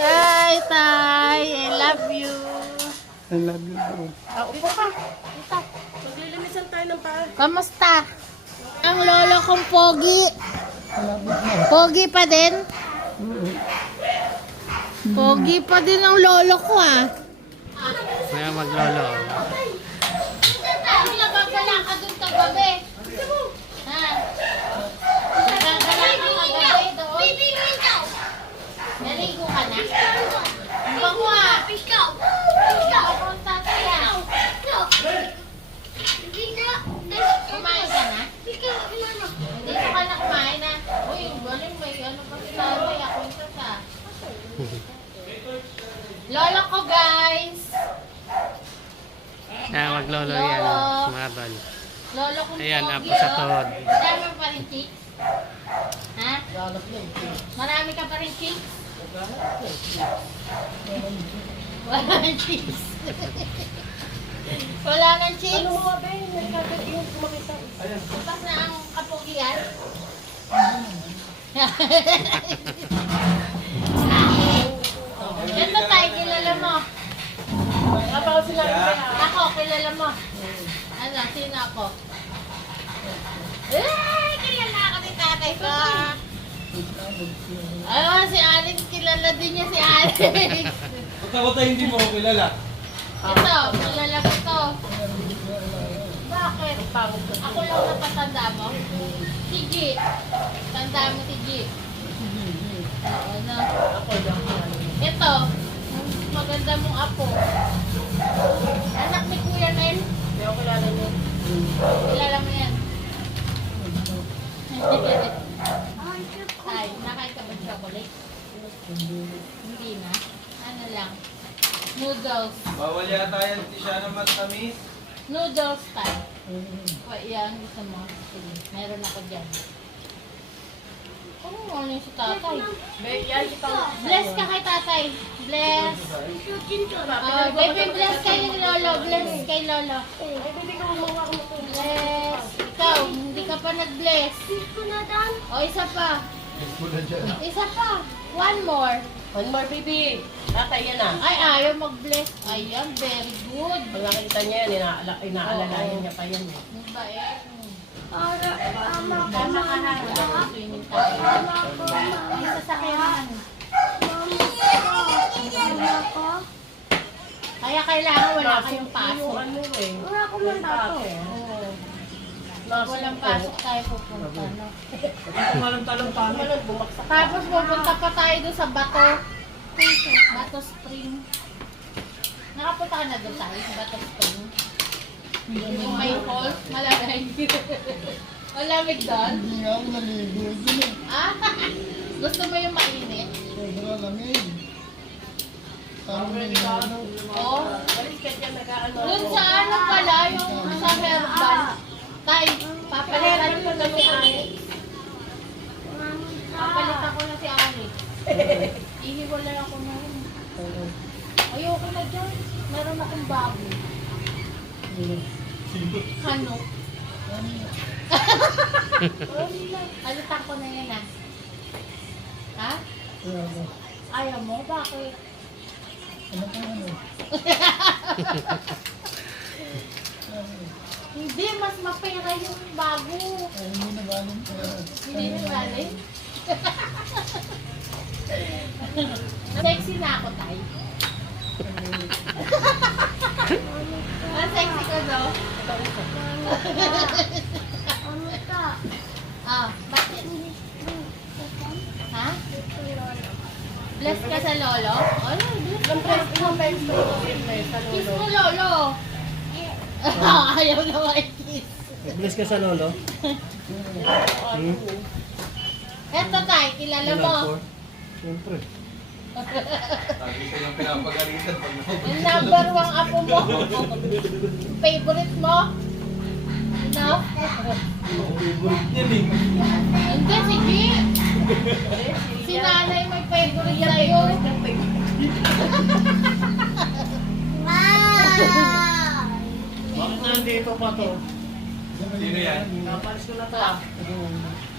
Hi, Tay. I love you. I love you too. Upo ka. Maglilimisan tayo ng paa. Kamusta? Ang lolo kong pogi. Pogi pa din? Pogi pa din ang lolo ko ah. Kaya maglolo. Ay, nagagala ka dun kagabi. Ha? Nagagala ka kagabi doon. Naligo ka na? Ang bango ah. Ang tatay ah. Kumain ka na? Hindi ka na kumain na. Uy, galing may ano pa sinabi. Ako yung sasa. Lolo ko guys. Kaya maglolo yan. Marabal. Lolo kong Ayan, pogi, apo sa oh. tuhod. Marami pa rin chicks? Ha? Marami ka pa rin chicks? Wala nang chicks. Wala nang chicks? Ano mo ba yun? Yung kumakita. Bukas na ang kapugian? Ito tayo, kilala mo. Kapag sila Ako, kilala mo. Ano, sino ako? Eh, kilala ako ni tatay ko. Ayun, si Alex, kilala din niya si Alex. Takot tayo hindi mo ako kilala. Ito, kilala ko to. Bakit? Ako lang napatanda mo? Si G. Tanda mo si G. Oo na. Ito, yung maganda mong apo. Anak ni Kuya Nel. Hindi ako kilala niyo. Kilala mo yan. Ay, nakain ka ba ng chocolate? Hindi na. Ano lang? Noodles. Bawal yata yan, di siya naman tamis. Noodles time. Yan, gusto mo. Sige, meron ako dyan. Ano yung si tatay? Yan, ikaw. Bless ka kay tatay. Bless. Baby, bless kay lolo. Bless kay lolo. Hindi ko mawa ko mo. Bless. Ikaw, hindi ka pa nag-bless. O, isa pa. Isa pa. One more. One more, baby. Tatay yan ah. Ay, ayaw mag-bless. Ayan, very good. Pag nakikita niya yan, inaalalayan niya pa yan. Ano ba eh? Tama ka na. Swimming tayo. May sasakyan. Kaya kailangan wala kayong pasok. Ano eh. Wala ko man dato. Oo. Pag walang pasok tayo pupunta. No? Walang talong paano. Bumaksak. Tapos pupunta pa tayo doon sa Bato. Bato Spring. Nakapunta ka na doon tayo sa Bato Spring. Yung may falls, malamig. Malamig doon? Hindi nga ako naligo. Ah? Gusto mo yung mainit? Sobrang lamig. Parang may Oo. Alis ka dyan, nag-ano. Doon sa ano pala, yung sa Herban. Tay, papalitan ko na si Alex. Papalitan ko na si Alex. Ihiwalay ako na yun. Ayoko na dyan. Meron akong bago. Ano? Alitan ko na yan ah. Ha? Ayaw mo? Bakit? Ano pa ano? Hindi, mas mapera yung bago. Ay, hindi na baling. Hindi na bali. Sexy na ako, Tay. Sexy ko, no? Ah, bakit? Ha? Bless ka sa lolo? Ano? Bless ka. Kiss mo, lolo. Ayaw na makikiss. Bless ka sa lolo. Eto, Tay, kilala mo. Siyempre. Sabi ko yung pinapagalitan pag Yung number one apo mo. Favorite mo? No? favorite niya eh. Hindi, sige. Si nanay may favorite sa'yo. Bakit nandito pa to? Sino yan? Kapalis ko na to ah.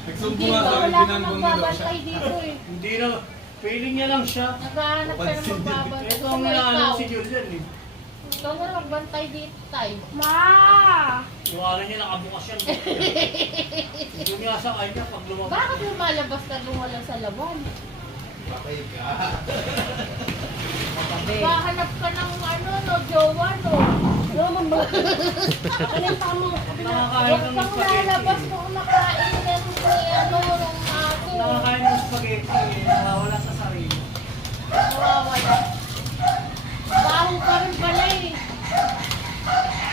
Nagsumbo Dito, nga kami, wala kang binanggong na daw siya. magbabantay dito eh. Hindi na. Feeling niya lang siya. Naghahanap ka ng magbabantay. Ito Gusto ang mo naalam ikaw. si Julian eh. Ikaw na magbantay dito tayo. Iwanan niya nakabukas yan. Ito niya sa kanya pag lumabas. Bakit lumalabas ka lumalang sa laban? Patay ka. Bahanap ka ng ano, no, jowa, no? Naman ba? Alin pa mo? Nakakain Huwag ng kang lalabas spaghetti. kung nakain yan ni ano, nung ako. Nakakain ng spaghetti eh. Nawawala sa sarili. Nawawala. Baho ka rin pala eh.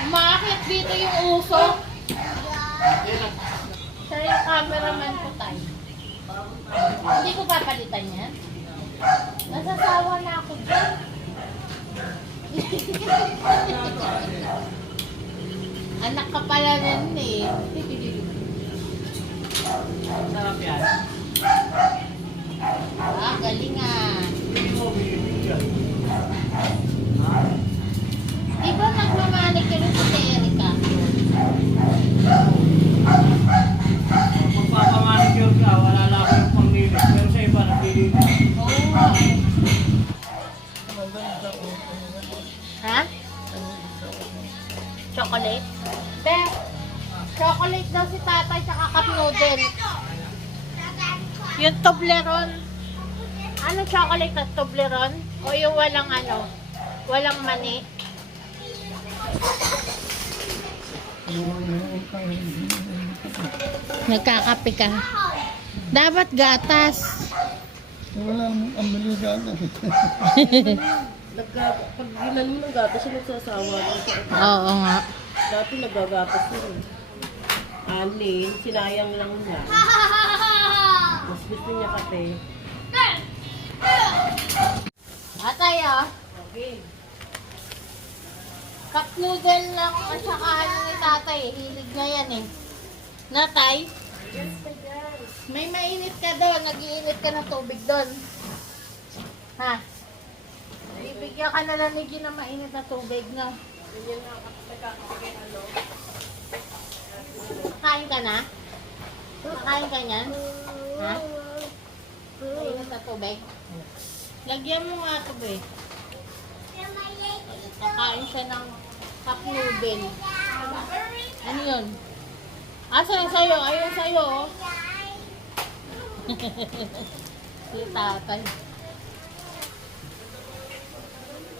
Umakit dito yung uso. Siya yung cameraman ko tayo. Hindi ko papalitan yan. Nasasawa na ako dyan. Anak ka pala nun eh. Sarap yan. Ah, galing ah. Hindi mo binibigyan. Di ba nagmamanicure rin si Erika? Magpapamanicure ka, wala lang ako yung panglinis. Pero sa iba, naglilinis. Oo nga. Ha? Chocolate? Be, chocolate daw si tatay tsaka cup noodle. Yung Toblerone. Ano chocolate na Toblerone? O yung walang ano? Walang mani? Nagkakape ka. Dapat gatas. Wala mong ambili ka na. Pag ginan mo ng gatas, siya nagsasawa. Oo nga. Dati nagagatas yun. Anin, sinayang lang niya. Mas gusto niya kape. Atay ah. Okay. Cup noodle lang at saka ano ni tatay. Hilig na yan eh. Natay? May mainit ka doon. Nag-iinit ka ng tubig doon. Ha? Bibigyan ka na lang ni Gina mainit na tubig na. Kain ka na? Makain ka niyan? Ha? Mainit na tubig? Lagyan mo nga tubig. Kakain siya ng cup noodle. Ano yun? Asa yung sa'yo? Ayun sa'yo. Oh. Si tatay.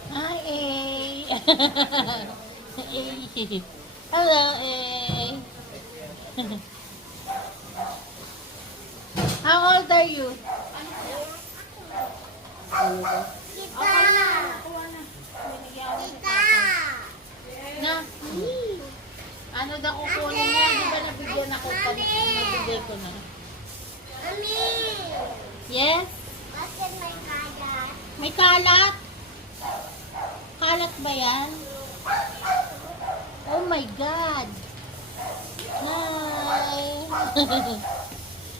Hi, eh. Hello, eh. How old are you? Okay na. Kuha na. Binigyan ko si tatay. Na. Ano daw kukunin niya? Di ba nabigyan ako pag nabigay ko na? Yes? May kalat? Kalat ba yan? Oh my God! Hi!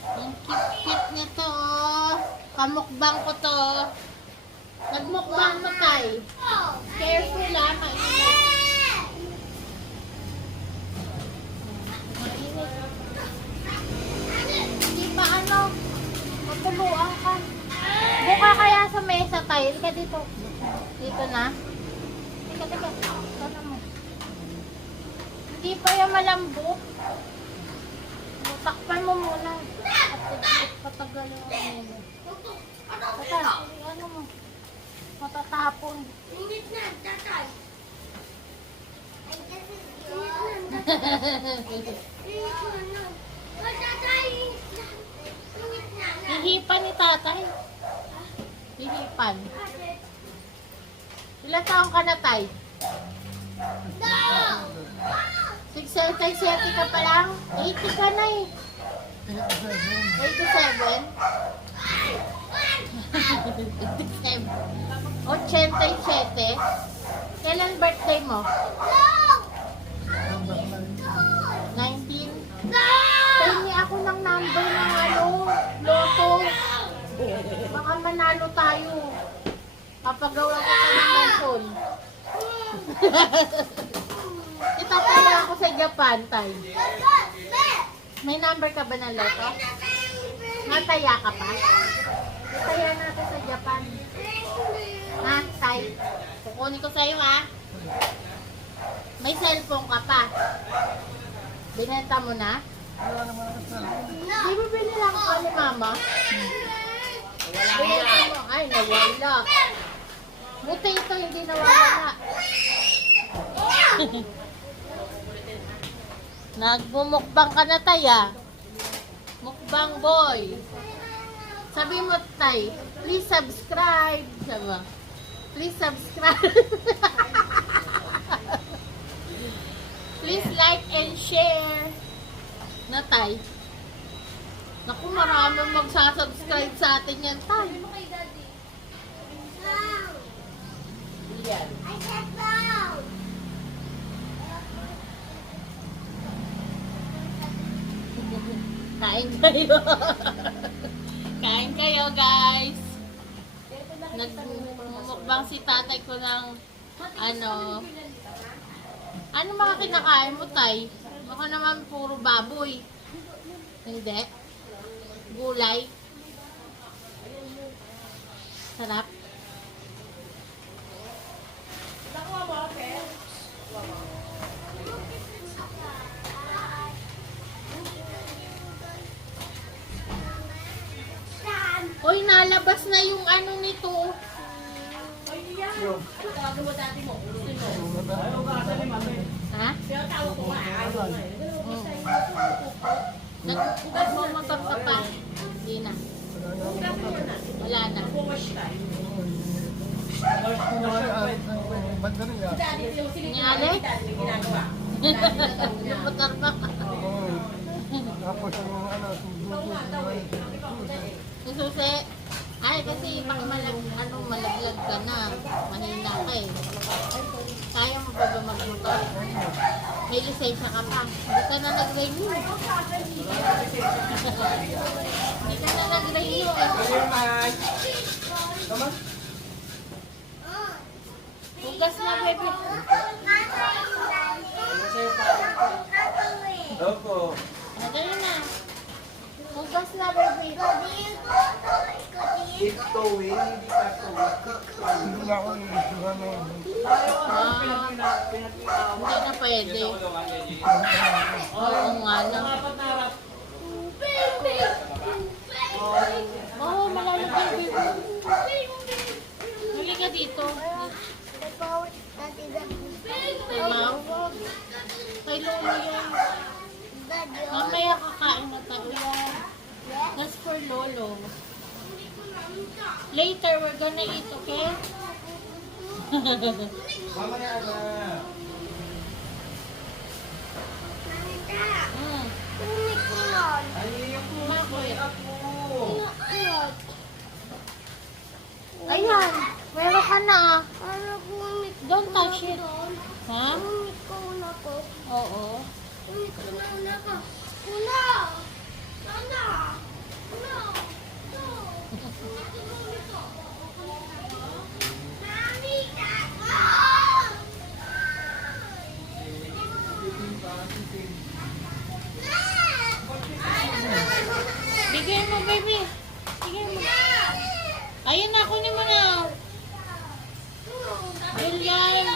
Ang cute-cute niya to. Oh. Kamukbang ko to. Nagmukbang to tayo. Careful ah, mainit. Hindi pa ano, matuluan ka. Buka kaya sa mesa tayo. Ka dito. Dito na. Teka. Sana mo. Hindi pa yan malambot. Takpan mo muna. Patagal yung ano mo. Tata, ano mo. Matatapon. Hihipan ni tatay. Hihipan. Ilan taong ka na, tay? 67 ka pa lang? 80 ka na eh. 87? 87? Kailan birthday mo? 19? Pahingi ako ng number ng ano, loto. Baka manalo tayo. Papagawa ko ka ng mansion. Itataya ako sa Japan, tay. May number ka ba ng loto? Nataya ka pa? Nataya natin sa Japan. Ha, Tay? Kukunin ko sa'yo, ha? May cellphone ka pa. Binenta mo na? Di ba binilang ka ni Mama? Binenta mo. Ay, nawala. Buti ito hindi nawala. Nagmumukbang ka na, Tay, ah. Mukbang boy. Sabi mo, Tay, please subscribe. Sabi mo, please subscribe. Please like and share. Na, Tay? Naku, maraming magsasubscribe sa atin yan, Tay. Yan. Kain kayo. Kain kayo, guys. Nagmumukbang si tatay ko ng ano mga kinakain mo, Tay? Baka naman puro baboy. Hindi. Gulay. Sarap. Hoy, nalabas na yung ano nito. Tawagin mo dati mo. Ayaw ka sa lima, eh. Ha? Pero tawag ko nga, ayaw nga eh. Nagmumutap ka pa. Hindi na. Wala na. Bumash tayo. Dati yung Ni sinig Ale? dati yung ginagawa. Nagmutar pa. Yung susi. Ay, kasi pag malaglag ka na, mahina ka eh. Kaya mo ba ba magmotor? May lisensya ka pa. Hindi ka na nag-renew. Hindi ka na nag-renew eh. Hugas na, baby. Opo. Nadali na. Hugas na, baby. Ito, hindi ka to. Hindi na pwede. Oo nga na. Oo, malalagay, baby. Huli ka dito. Kay Mawag. Kay Lolo yan. Mamaya kakain na tayo yan. That's for Lolo. Later, we're gonna eat, okay? Mamaya na. Ay, yung Makoy. ako. Ayan, meron ka na. Don't touch it. Ha? Oo. Bigay mo, baby. Bigay mo. Ayun na, kunin mo na. Bilyan.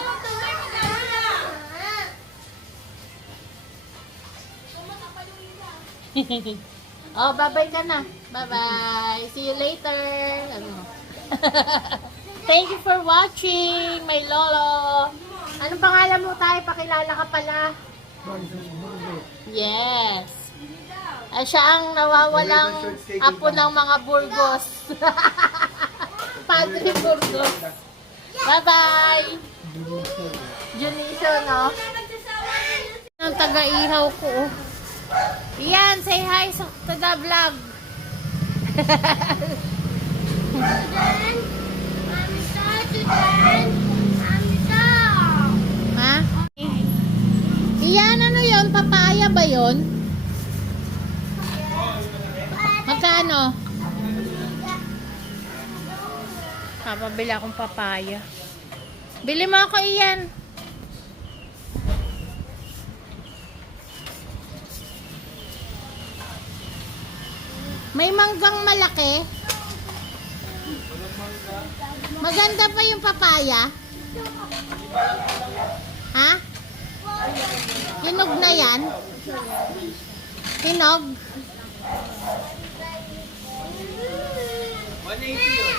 Oh, bye-bye ka na. Bye-bye. See you later. Ano? Thank you for watching, my lolo. Anong pangalan mo tayo? Pakilala ka pala. Yes. Ay, siya ang nawawalang apo ng mga Burgos. Padre Burgos. Bye-bye. Junicio, no? Ang taga-ihaw ko. Yan, say hi sa taga-vlog. Ha? Iyan, ano yon? Papaya ba yon? Magkano? Papabili akong papaya. Bili mo ako iyan. May manggang malaki. Maganda pa yung papaya. Ha? Hinog na yan? Hinog? 180 yun.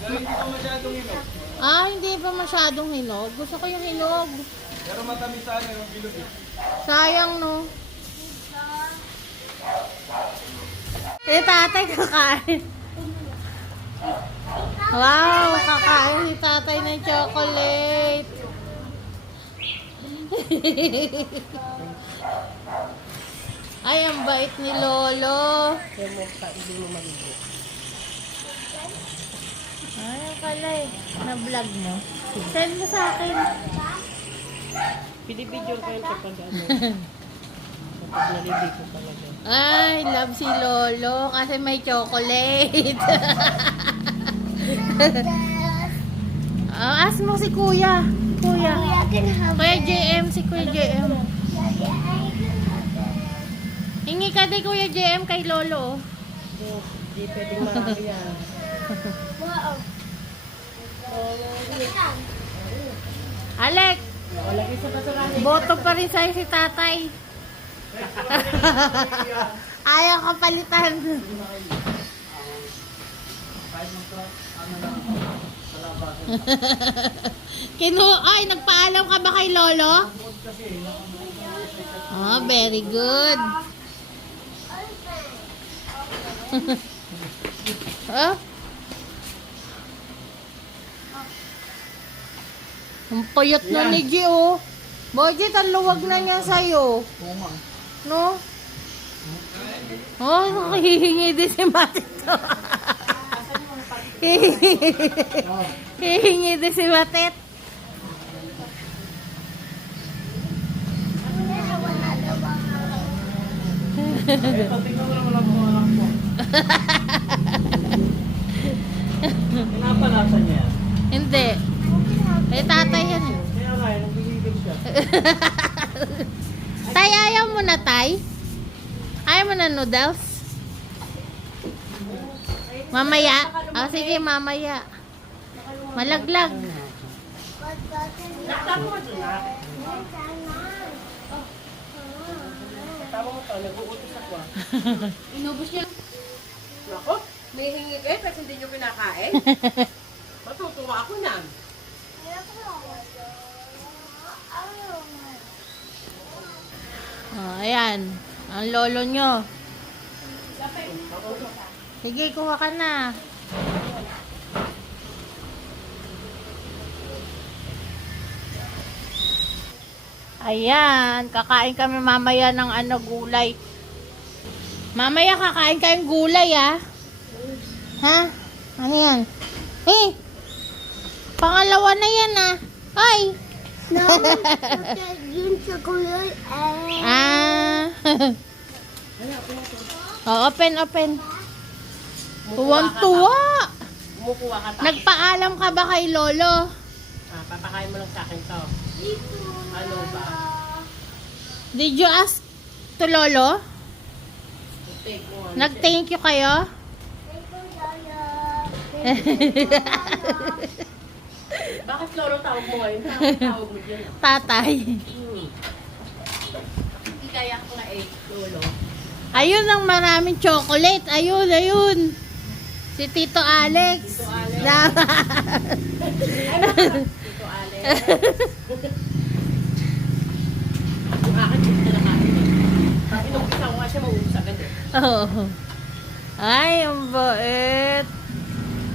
Pero hindi ko masyadong inom. Ah, hindi pa masyadong hinog. Gusto ko yung hinog. Pero matamis sana yung bilog eh. Sayang, no? Eh, tatay kakain. Wow, kakain si tatay ng chocolate. Ay, ang bait ni Lolo. Kaya mo ka, hindi mo maligo. Ay, ang kalay. Na-vlog mo. Send mo sa akin. Pinibidyo ko yun kapag ano. Kapag naliligo talaga. Ay, love si Lolo kasi may chocolate. Ask mo si Kuya. Kuya. Kuya JM, si Kuya JM. Hingi ka din Kuya JM kay Lolo. Hindi pwedeng marami yan. Alec, Wala kayo sa basurahan. boto pa rin sa'yo si tatay. Ayaw ka palitan. Ay, nagpaalam ka ba kay Lolo? Oh, very good. Oh. Ang payat na ni G, oh. Budget, ang luwag na niya sa'yo. No? Oh, nakihingi din si Matit to. Hihingi din si Matit. Tingnan mo naman ang mga anak mo. Pinapalasa niya. Hindi. Eh, tatay yan eh. Kaya nga, nagbibigil siya. Tay, ayaw mo na, tay? Ayaw mo na noodles? Mamaya? Ah, sige, mamaya. Malaglag. Tama mo ito na. Tama mo ito, nag-uutos ako ah. Inubos niya. Ako, may hingi kayo kasi hindi nyo kinakain. Matutuwa ako na. Oh, ayan. Ang lolo nyo. Sige, kuha ka na. Ayan, kakain kami mamaya ng ano, gulay. Mamaya kakain kayong gulay, ah. Ha? Ano yan? Eh, pangalawa na yan, ah. Ay! Yun sa kulay ay Ah. Oh, open. Tuwang-tuwa. Kumukuha ka pa. Nagpaalam ka ba kay Lolo? Papakain mo lang sa akin to. Ano ba? Did you ask to Lolo? Take mo. Nag-thank you kayo? Bakit lolo tawag mo ngayon? Bakit tawag mo dyan? Tatay. Hindi kaya ko na lolo. Ayun ang maraming chocolate. Ayun. Si Tito Alex. Tito Alex. Tito Alex. Yung akin, hindi na nakain eh. Inumpisa ko nga siya, mauubos agad eh. Oh. Ay, ang bait.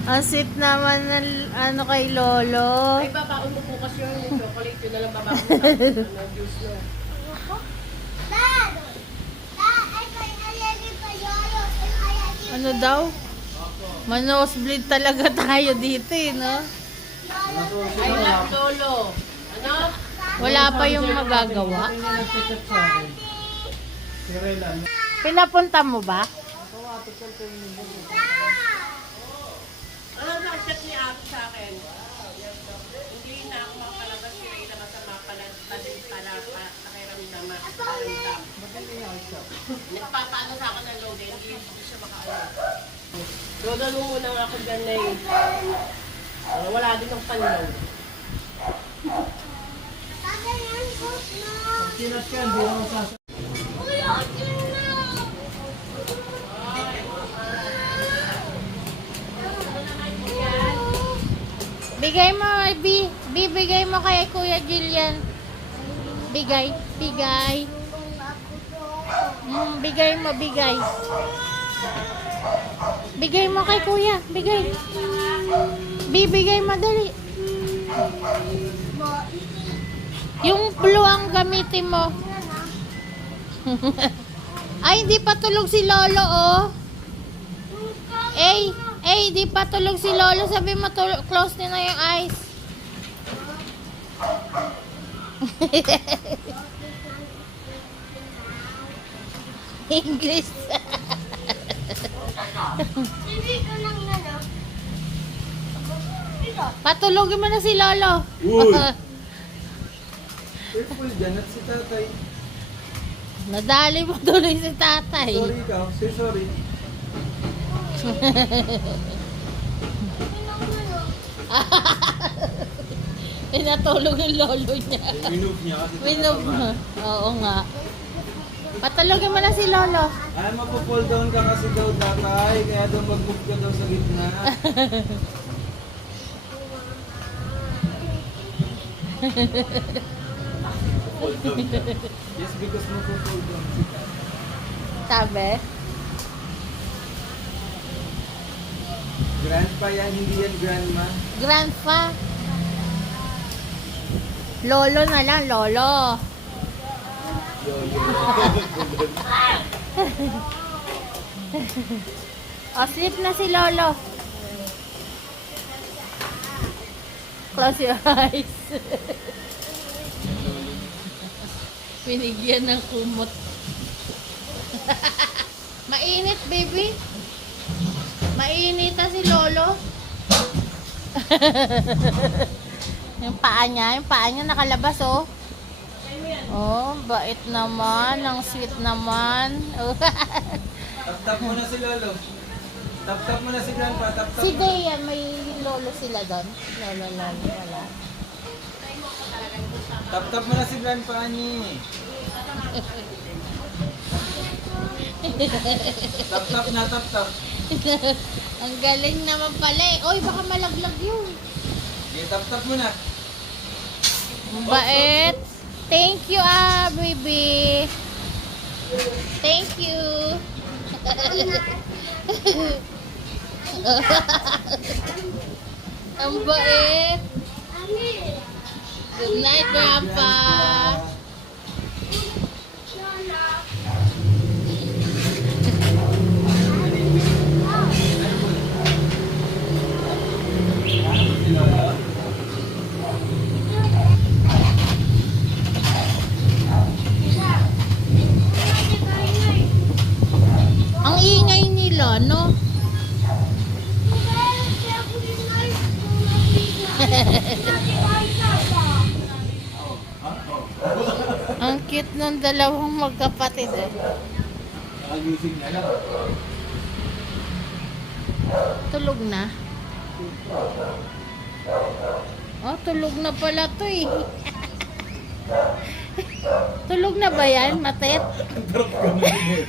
Ang sweet naman ng ano kay Lolo. Ay, babaon mo bukas yung chocolate. Yun na lang babaon mo sa juice no. Ano daw? Manosebleed talaga tayo dito eh, no? I love lolo. Ano? Wala pa yung magagawa. Pinapunta mo ba? Ano ang chat ni Ate sa akin? Hindi na ako makalabas si Reyna kasi mapaladin pala pakiramdam. Nagpapaano sa akin ng load, hindi siya makaalam. Dodalo muna nga ako dyan na wala din ang panload. Sinas yan, di naman sasa. Bigay mo, bibigay mo kay Kuya Jillian. Bigay. Bigay mo, bigay. Bigay mo kay Kuya, bigay. Bibigay mo, dali. Yung blue ang gamitin mo. Ay, hindi pa tulog si Lolo, oh. Di pa tulog si Lolo. Sabi mo, close din na yung eyes. English. Patulogin mo na si Lolo. Uy! Careful dyan at si tatay. Nadali mo tuloy si tatay. Sorry ikaw. Say sorry. Pinatulog yung lolo niya. Minove niya kasi Minove mo. Oo nga. Patulogin mo na si Lolo. Ay, mapo-fall down ka kasi daw tatay. Kaya daw mag-move ka daw sa gitna. Fall down ka. Yes, because mapo-fall down si tatay. Sabi? Grandpa yan, hindi yan grandma. Grandpa. Lolo na lang, Lolo. O, sleep na si Lolo. Close your eyes. Pinigyan ng kumot. Mainit, baby. Mainit na si Lolo. Yung paa niya nakalabas, oh. Oh, bait naman, ang sweet naman. Tap-tap mo na si Lolo. Tap-tap mo na si Grandpa. Tap-tap Si mo. Dea, may lolo sila doon. Lolo, wala. Tap-tap mo na si Grandpa niya. Tap-tap na, tap-tap. Ang galing naman pala eh. Oy, baka malaglag yun. Okay, tap-tap mo na. Ang bait. Thank you, baby. Thank you. Ang bait. Good night, Grandpa. Si Lolo. Ang ingay nila, no? Ang cute ng dalawang magkapatid eh. Agising na lang. Tulog na. Oh, tulog na pala to eh. Tulog na ba yan, Matet? Drop ka mo din eh.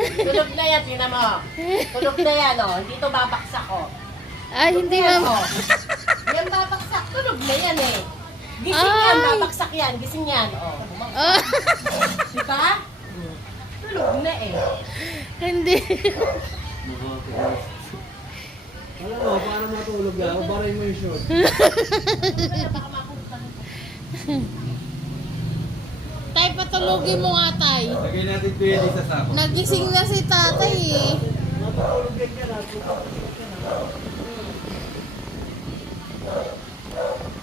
Tulog na yan, tingnan mo. Tulog na yan, oh. Hindi to babaksak, oh. Ay, hindi Yan, ma... oh. Yan babaksak. Tulog na yan, eh. Gising Ay. yan, babaksak yan. Gising yan, oh. Oh, Diba? Tulog na, eh. hindi. Alam mo, paano matulog na? O baray mo yung short. Tay, patulogin mo nga, Tay. Lagay natin pwede sa sako. Nagising na si tatay eh.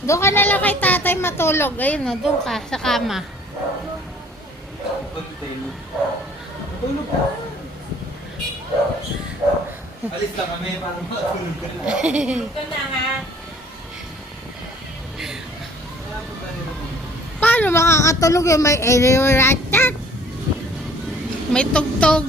Doon ka na lang kay tatay matulog. Ayun, oh, doon ka, sa kama. Matulog ka. Alis lang kami para matulog ka na. Ito na, ha? Wala po tayo naman. paano makakatulog yung may ratat? May tugtog.